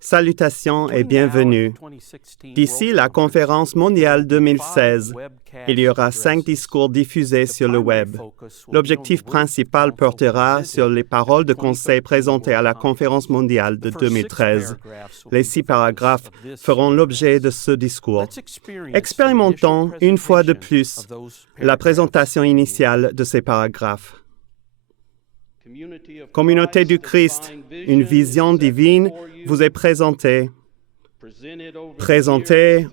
Salutations et bienvenue. D'ici la conférence mondiale 2016, il y aura 5 discours diffusés sur le web. L'objectif principal portera sur les paroles de conseil présentées à la conférence mondiale de 2013. Les 6 paragraphes feront l'objet de ce discours. Expérimentons une fois de plus la présentation initiale de ces paragraphes. Communauté du Christ, une vision divine vous est présentée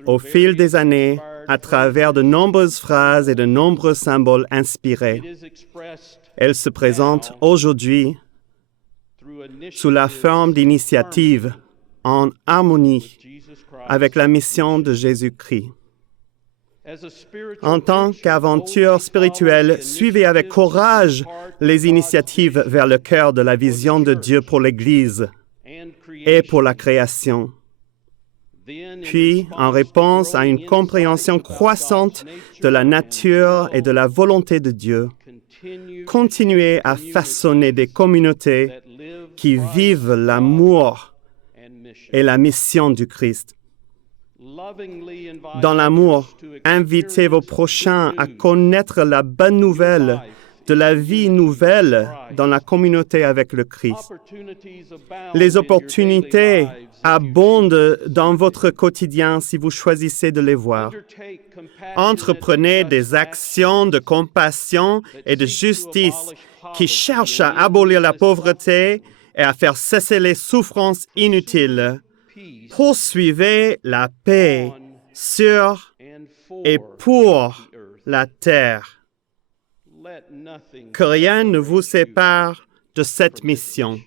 au fil des années à travers de nombreuses phrases et de nombreux symboles inspirés. Elle se présente aujourd'hui sous la forme d'initiatives en harmonie avec la mission de Jésus-Christ. En tant qu'aventure spirituelle, suivez avec courage les initiatives vers le cœur de la vision de Dieu pour l'Église et pour la création. Puis, en réponse à une compréhension croissante de la nature et de la volonté de Dieu, continuez à façonner des communautés qui vivent l'amour et la mission du Christ. Dans l'amour, invitez vos prochains à connaître la bonne nouvelle de la vie nouvelle dans la communauté avec le Christ. Les opportunités abondent dans votre quotidien si vous choisissez de les voir. Entreprenez des actions de compassion et de justice qui cherchent à abolir la pauvreté et à faire cesser les souffrances inutiles. Poursuivez la paix sur et pour la terre. Que rien ne vous sépare de cette mission.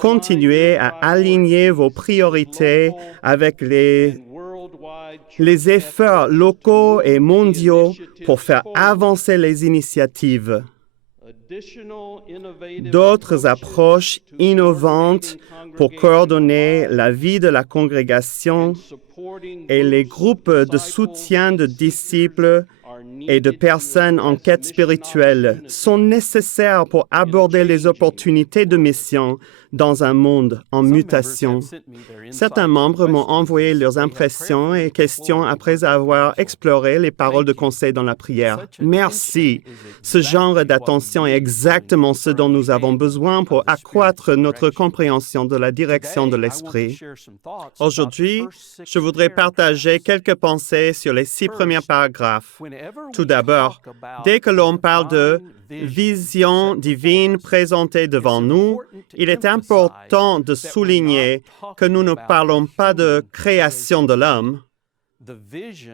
Continuez à aligner vos priorités avec les efforts locaux et mondiaux pour faire avancer les initiatives. D'autres approches innovantes pour coordonner la vie de la congrégation et les groupes de soutien de disciples et de personnes en quête spirituelle sont nécessaires pour aborder les opportunités de mission dans un monde en mutation. Certains membres m'ont envoyé leurs impressions et questions après avoir exploré les paroles de conseil dans la prière. Merci. Ce genre d'attention est exactement ce dont nous avons besoin pour accroître notre compréhension de la direction de l'Esprit. Aujourd'hui, je voudrais partager quelques pensées sur les 6 premiers paragraphes. Tout d'abord, dès que l'on parle de vision divine présentée devant nous, il est important de souligner que nous ne parlons pas de création de l'homme.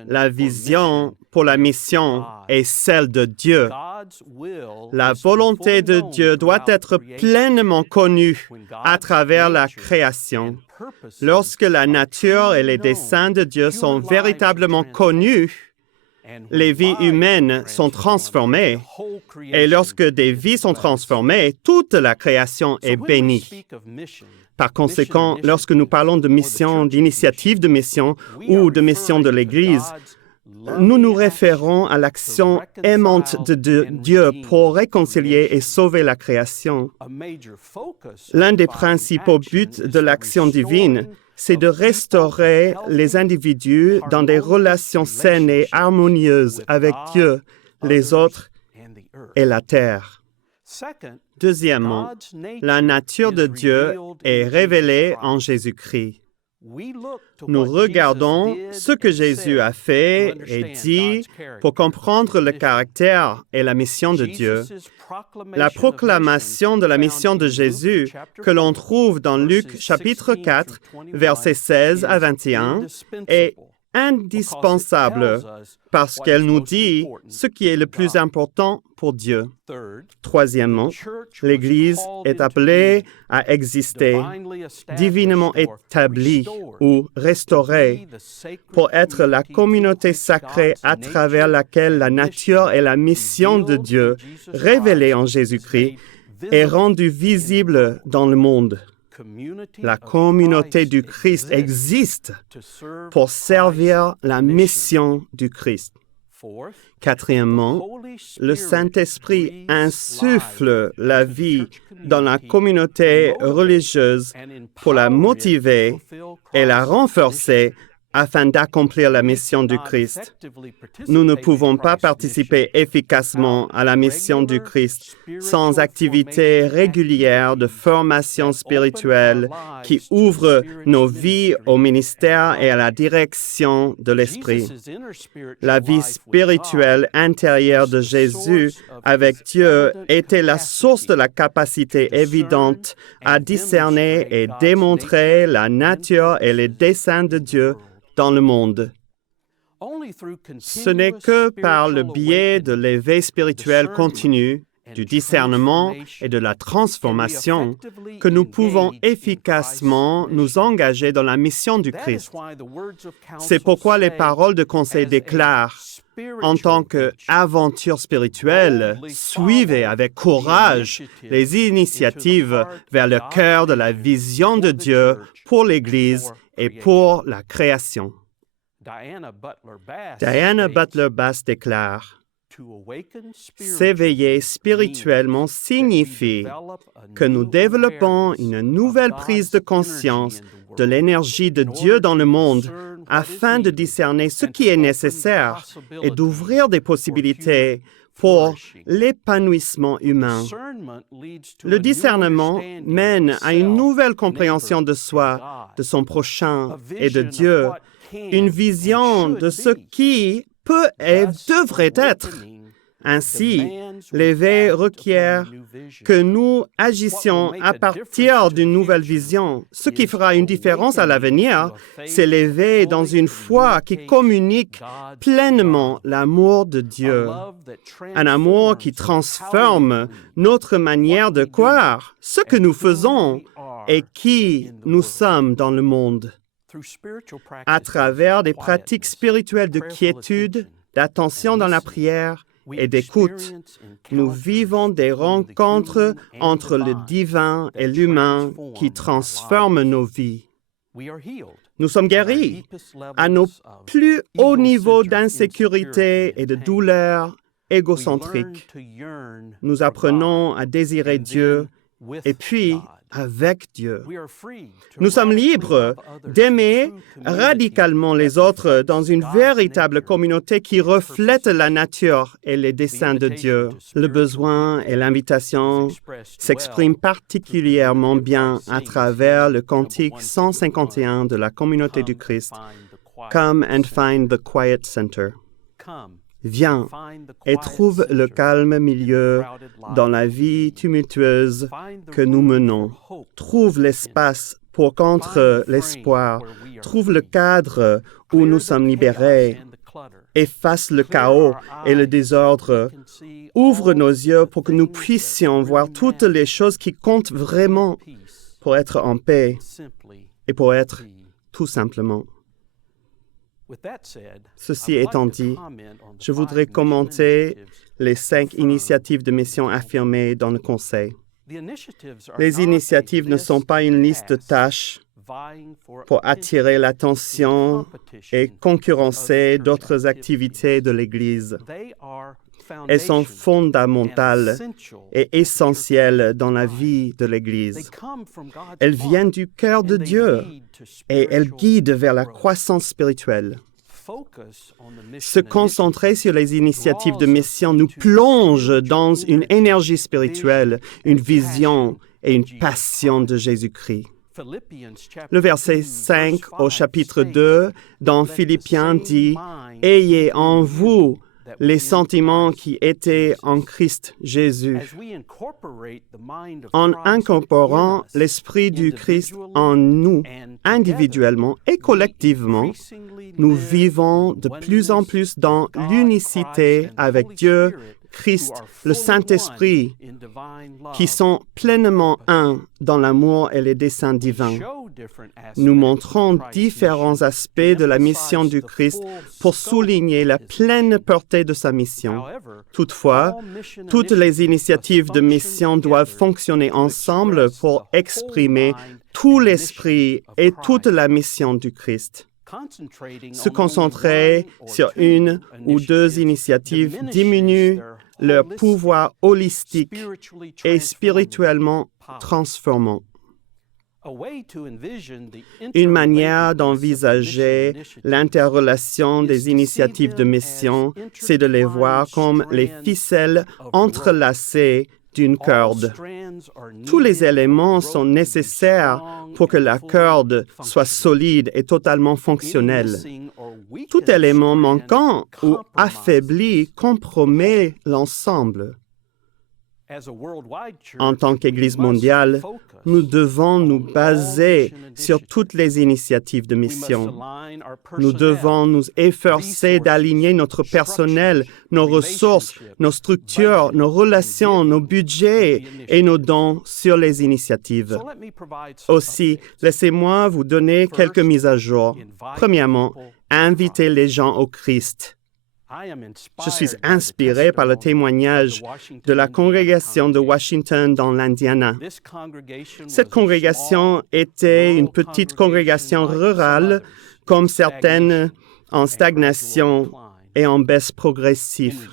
La vision pour la mission est celle de Dieu. La volonté de Dieu doit être pleinement connue à travers la création. Lorsque la nature et les desseins de Dieu sont véritablement connus, les vies humaines sont transformées, et lorsque des vies sont transformées, toute la création est bénie. Par conséquent, lorsque nous parlons de mission, d'initiative de mission ou de mission de l'Église, nous nous référons à l'action aimante de Dieu pour réconcilier et sauver la création. L'un des principaux buts de l'action divine, c'est de restaurer les individus dans des relations saines et harmonieuses avec Dieu, les autres et la terre. Deuxièmement, la nature de Dieu est révélée en Jésus-Christ. Nous regardons ce que Jésus a fait et dit pour comprendre le caractère et la mission de Dieu. La proclamation de la mission de Jésus que l'on trouve dans Luc chapitre 4, versets 16 à 21, est indispensable parce qu'elle nous dit ce qui est le plus important pour Dieu. Troisièmement, l'Église est appelée à exister, divinement établie ou restaurée, pour être la communauté sacrée à travers laquelle la nature et la mission de Dieu, révélée en Jésus-Christ, est rendue visible dans le monde. La communauté du Christ existe pour servir la mission du Christ. Quatrièmement, le Saint-Esprit insuffle la vie dans la communauté religieuse pour la motiver et la renforcer afin d'accomplir la mission du Christ. Nous ne pouvons pas participer efficacement à la mission du Christ sans activités régulières de formation spirituelle qui ouvrent nos vies au ministère et à la direction de l'Esprit. La vie spirituelle intérieure de Jésus avec Dieu était la source de la capacité évidente à discerner et démontrer la nature et les desseins de Dieu dans le monde. Ce n'est que par le biais de l'éveil spirituel continu, du discernement et de la transformation que nous pouvons efficacement nous engager dans la mission du Christ. C'est pourquoi les paroles de conseil déclarent, en tant qu'aventure spirituelle, suivez avec courage les initiatives vers le cœur de la vision de Dieu pour l'Église et pour la création. Diana Butler-Bass déclare, s'éveiller spirituellement signifie que nous développons une nouvelle prise de conscience de l'énergie de Dieu dans le monde afin de discerner ce qui est nécessaire et d'ouvrir des possibilités pour l'épanouissement humain. Le discernement mène à une nouvelle compréhension de soi, de son prochain et de Dieu, une vision de ce qui peut et devrait être. Ainsi, l'éveil requiert que nous agissions à partir d'une nouvelle vision. Ce qui fera une différence à l'avenir, c'est l'éveil dans une foi qui communique pleinement l'amour de Dieu. Un amour qui transforme notre manière de croire, ce que nous faisons et qui nous sommes dans le monde. À travers des pratiques spirituelles de quiétude, d'attention dans la prière et d'écoute, nous vivons des rencontres entre le divin et l'humain qui transforment nos vies. Nous sommes guéris à nos plus hauts niveaux d'insécurité et de douleur égocentrique. Nous apprenons à désirer Dieu et puis avec Dieu. Nous sommes libres d'aimer radicalement les autres dans une véritable communauté qui reflète la nature et les desseins de Dieu. Le besoin et l'invitation s'expriment particulièrement bien à travers le cantique 151 de la communauté du Christ, « Come and find the quiet center ». Viens et trouve le calme milieu dans la vie tumultueuse que nous menons. Trouve l'espace pour contre l'espoir. Trouve le cadre où nous sommes libérés. Efface le chaos et le désordre. Ouvre nos yeux pour que nous puissions voir toutes les choses qui comptent vraiment pour être en paix et pour être tout simplement. Ceci étant dit, je voudrais commenter les 5 initiatives de mission affirmées dans le Conseil. Les initiatives ne sont pas une liste de tâches pour attirer l'attention et concurrencer d'autres activités de l'Église. Elles sont fondamentales et essentielles dans la vie de l'Église. Elles viennent du cœur de Dieu et elles guident vers la croissance spirituelle. Se concentrer sur les initiatives de mission nous plonge dans une énergie spirituelle, une vision et une passion de Jésus-Christ. Le verset 5 au chapitre 2 dans Philippiens dit « Ayez en vous les sentiments qui étaient en Christ Jésus. » En incorporant l'Esprit du Christ en nous, individuellement et collectivement, nous vivons de plus en plus dans l'unicité avec Dieu, Christ, le Saint-Esprit, qui sont pleinement un dans l'amour et les desseins divins. Nous montrons différents aspects de la mission du Christ pour souligner la pleine portée de sa mission. Toutefois, toutes les initiatives de mission doivent fonctionner ensemble pour exprimer tout l'esprit et toute la mission du Christ. Se concentrer sur une ou deux initiatives diminue leur pouvoir holistique et spirituellement transformant. Une manière d'envisager l'interrelation des initiatives de mission, c'est de les voir comme les ficelles entrelacées d'une corde. Tous les éléments sont nécessaires pour que la corde soit solide et totalement fonctionnelle. Tout élément manquant ou affaibli compromet l'ensemble. En tant qu'Église mondiale, nous devons nous baser sur toutes les initiatives de mission. Nous devons nous efforcer d'aligner notre personnel, nos ressources, nos structures, nos relations, nos budgets et nos dons sur les initiatives. Aussi, laissez-moi vous donner quelques mises à jour. Premièrement, invitez les gens au Christ. Je suis inspiré par le témoignage de la congrégation de Washington dans l'Indiana. Cette congrégation était une petite congrégation rurale, comme certaines en stagnation et en baisse progressive.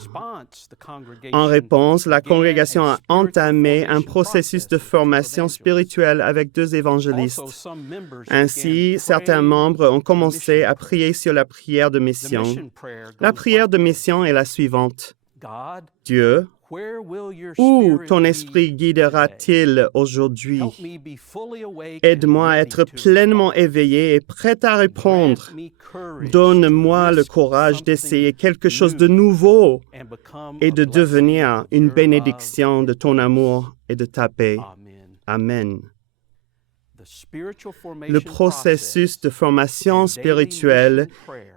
En réponse, la congrégation a entamé un processus de formation spirituelle avec 2 évangélistes. Ainsi, certains membres ont commencé à prier sur la prière de mission. La prière de mission est la suivante. Dieu, où ton esprit guidera-t-il aujourd'hui? Aide-moi à être pleinement éveillé et prêt à répondre. Donne-moi le courage d'essayer quelque chose de nouveau et de devenir une bénédiction de ton amour et de ta paix. Amen. Le processus de formation spirituelle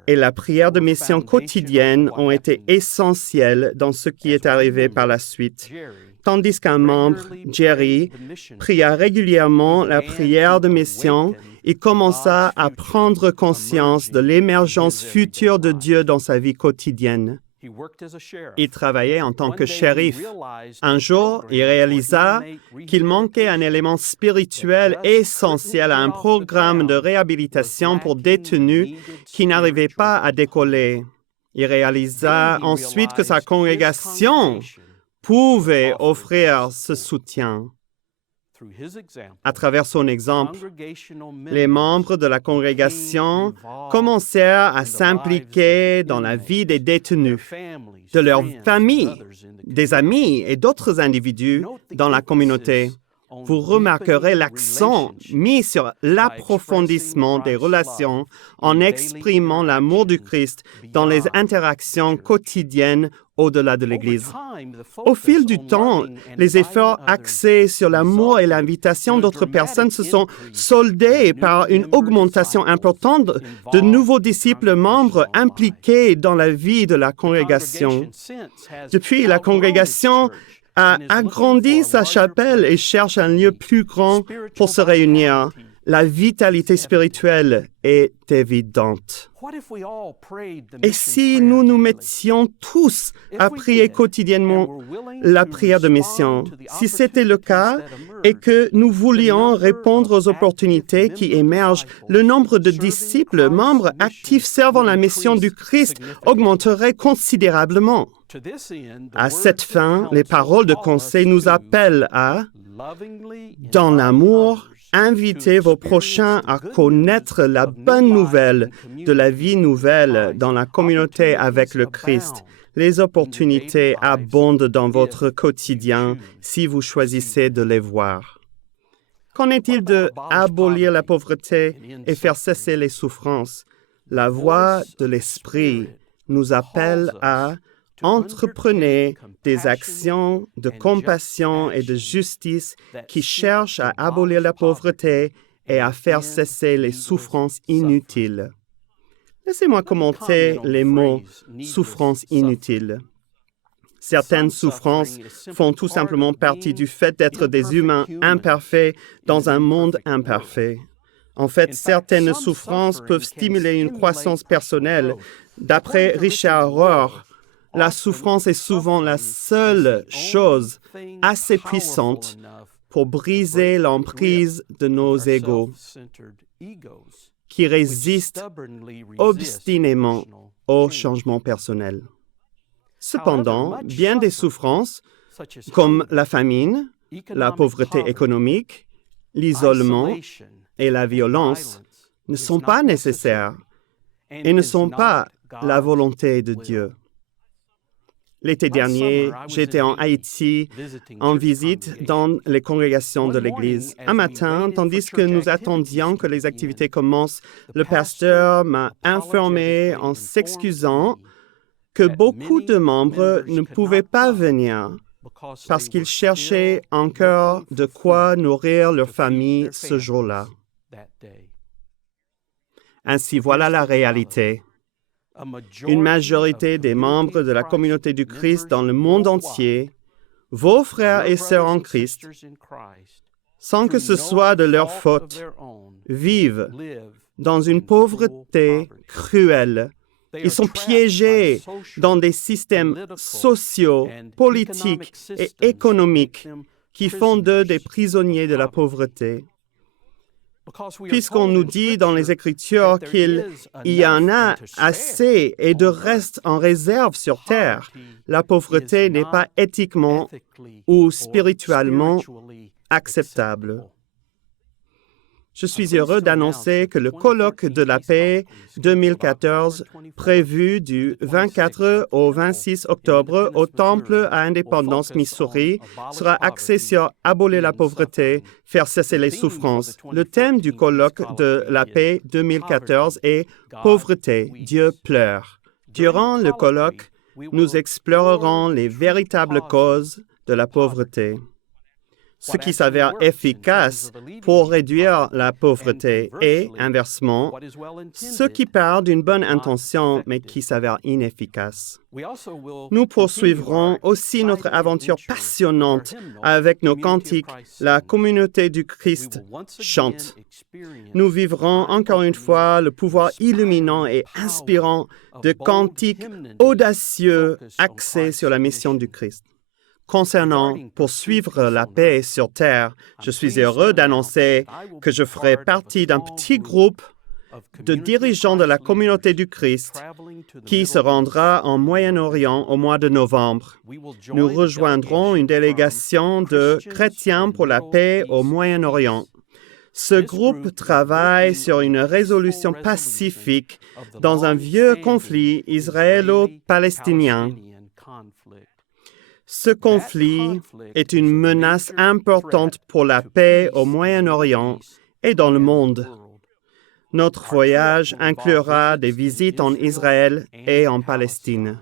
et la prière de mission quotidienne ont été essentiels dans ce qui est arrivé par la suite, tandis qu'un membre, Jerry, pria régulièrement la prière de mission et commença à prendre conscience de l'émergence future de Dieu dans sa vie quotidienne. Il travaillait en tant que shérif. Un jour, il réalisa qu'il manquait un élément spirituel essentiel à un programme de réhabilitation pour détenus qui n'arrivait pas à décoller. Il réalisa ensuite que sa congrégation pouvait offrir ce soutien. À travers son exemple, les membres de la congrégation commencèrent à s'impliquer dans la vie des détenus, de leurs familles, des amis et d'autres individus dans la communauté. Vous remarquerez l'accent mis sur l'approfondissement des relations en exprimant l'amour du Christ dans les interactions quotidiennes au-delà de l'Église. Au fil du temps, les efforts axés sur l'amour et l'invitation d'autres personnes se sont soldés par une augmentation importante de nouveaux disciples membres impliqués dans la vie de la congrégation. Depuis, la congrégation a agrandi sa chapelle et cherche un lieu plus grand pour se réunir. La vitalité spirituelle est évidente. Et si nous nous mettions tous à prier quotidiennement la prière de mission, si c'était le cas et que nous voulions répondre aux opportunités qui émergent, le nombre de disciples, membres actifs servant la mission du Christ augmenterait considérablement. À cette fin, les paroles de conseil nous appellent à, dans l'amour, invitez vos prochains à connaître la bonne nouvelle de la vie nouvelle dans la communauté avec le Christ. Les opportunités abondent dans votre quotidien si vous choisissez de les voir. Qu'en est-il de abolir la pauvreté et faire cesser les souffrances? La voix de l'Esprit nous appelle à entreprenez des actions de compassion et de justice qui cherchent à abolir la pauvreté et à faire cesser les souffrances inutiles. Laissez-moi commenter les mots « souffrance inutile ». Certaines souffrances font tout simplement partie du fait d'être des humains imparfaits dans un monde imparfait. En fait, certaines souffrances peuvent stimuler une croissance personnelle. D'après Richard Rohr, la souffrance est souvent la seule chose assez puissante pour briser l'emprise de nos égos. qui résistent obstinément au changement personnel. Cependant, bien des souffrances, comme la famine, la pauvreté économique, l'isolement et la violence, ne sont pas nécessaires et ne sont pas la volonté de Dieu. L'été dernier, j'étais en Haïti en visite dans les congrégations de l'Église. Un matin, tandis que nous attendions que les activités commencent, le pasteur m'a informé en s'excusant que beaucoup de membres ne pouvaient pas venir parce qu'ils cherchaient encore de quoi nourrir leur famille ce jour-là. Ainsi, voilà la réalité. Une majorité des membres de la communauté du Christ dans le monde entier, vos frères et sœurs en Christ, sans que ce soit de leur faute, vivent dans une pauvreté cruelle. Ils sont piégés dans des systèmes sociaux, politiques et économiques qui font d'eux des prisonniers de la pauvreté. Puisqu'on nous dit dans les Écritures qu'il y en a assez et de reste en réserve sur terre, la pauvreté n'est pas éthiquement ou spirituellement acceptable. Je suis heureux d'annoncer que le colloque de la paix 2014, prévu du 24 au 26 octobre au Temple à Indépendance, Missouri, sera axé sur abolir la pauvreté, faire cesser les souffrances. Le thème du colloque de la paix 2014 est « Pauvreté, Dieu pleure ». Durant le colloque, nous explorerons les véritables causes de la pauvreté, ce qui s'avère efficace pour réduire la pauvreté et, inversement, ce qui part d'une bonne intention mais qui s'avère inefficace. Nous poursuivrons aussi notre aventure passionnante avec nos cantiques « La communauté du Christ chante ». Nous vivrons encore une fois le pouvoir illuminant et inspirant de cantiques audacieux axés sur la mission du Christ. Concernant poursuivre la paix sur terre, je suis heureux d'annoncer que je ferai partie d'un petit groupe de dirigeants de la communauté du Christ qui se rendra en Moyen-Orient au mois de novembre. Nous rejoindrons une délégation de chrétiens pour la paix au Moyen-Orient. Ce groupe travaille sur une résolution pacifique dans un vieux conflit israélo-palestinien. Ce conflit est une menace importante pour la paix au Moyen-Orient et dans le monde. Notre voyage inclura des visites en Israël et en Palestine.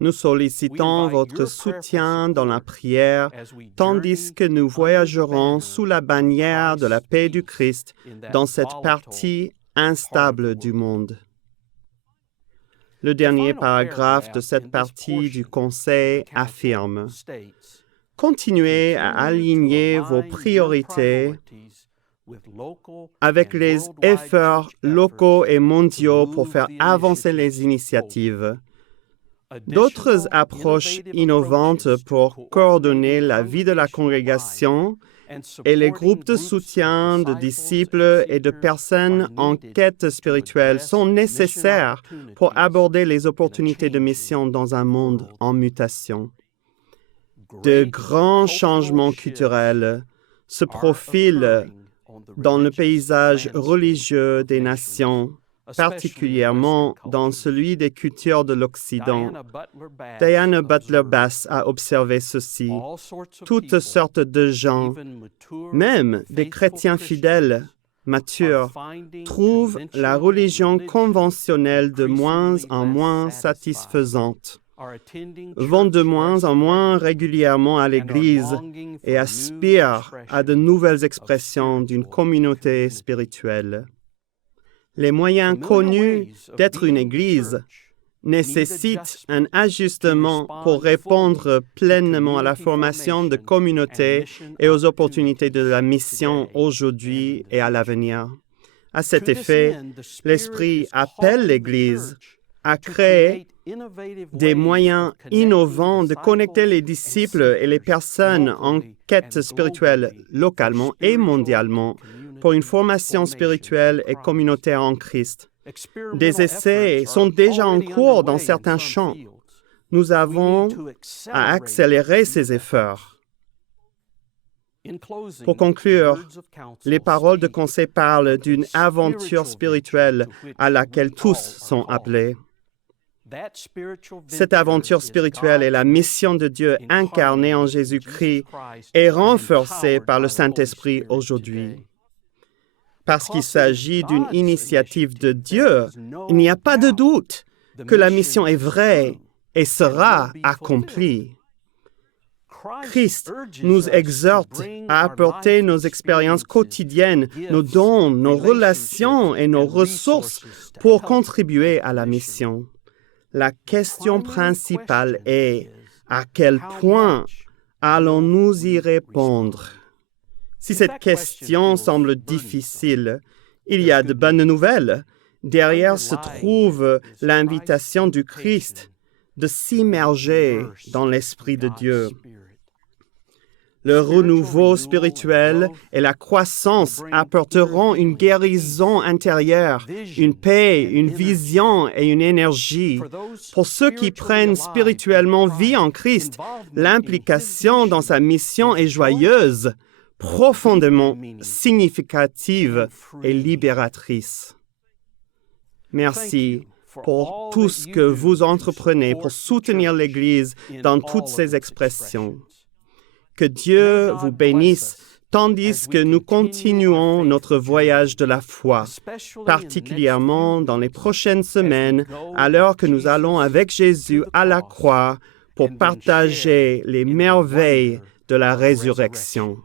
Nous sollicitons votre soutien dans la prière tandis que nous voyagerons sous la bannière de la paix du Christ dans cette partie instable du monde. Le dernier paragraphe de cette partie du Conseil affirme « Continuez à aligner vos priorités avec les efforts locaux et mondiaux pour faire avancer les initiatives. D'autres approches innovantes pour coordonner la vie de la congrégation et les groupes de soutien de disciples et de personnes en quête spirituelle sont nécessaires pour aborder les opportunités de mission dans un monde en mutation. De grands changements culturels se profilent dans le paysage religieux des nations, particulièrement dans celui des cultures de l'Occident. Diana Butler Bass a observé ceci. Toutes sortes de gens, même des chrétiens fidèles, matures, trouvent la religion conventionnelle de moins en moins satisfaisante, vont de moins en moins régulièrement à l'Église et aspirent à de nouvelles expressions d'une communauté spirituelle. Les moyens connus d'être une Église nécessitent un ajustement pour répondre pleinement à la formation de communautés et aux opportunités de la mission aujourd'hui et à l'avenir. À cet effet, l'Esprit appelle l'Église à créer des moyens innovants de connecter les disciples et les personnes en quête spirituelle localement et mondialement pour une formation spirituelle et communautaire en Christ. Des essais sont déjà en cours dans certains champs. Nous avons à accélérer ces efforts. Pour conclure, les paroles de conseil parlent d'une aventure spirituelle à laquelle tous sont appelés. Cette aventure spirituelle est la mission de Dieu incarnée en Jésus-Christ et renforcée par le Saint-Esprit aujourd'hui. Parce qu'il s'agit d'une initiative de Dieu, il n'y a pas de doute que la mission est vraie et sera accomplie. Christ nous exhorte à apporter nos expériences quotidiennes, nos dons, nos relations et nos ressources pour contribuer à la mission. La question principale est à quel point allons-nous y répondre? Si cette question semble difficile, il y a de bonnes nouvelles. Derrière se trouve l'invitation du Christ de s'immerger dans l'Esprit de Dieu. Le renouveau spirituel et la croissance apporteront une guérison intérieure, une paix, une vision et une énergie. Pour ceux qui prennent spirituellement vie en Christ, l'implication dans sa mission est joyeuse, profondément significative et libératrice. Merci pour tout ce que vous entreprenez pour soutenir l'Église dans toutes ses expressions. Que Dieu vous bénisse tandis que nous continuons notre voyage de la foi, particulièrement dans les prochaines semaines, alors que nous allons avec Jésus à la croix pour partager les merveilles de la résurrection.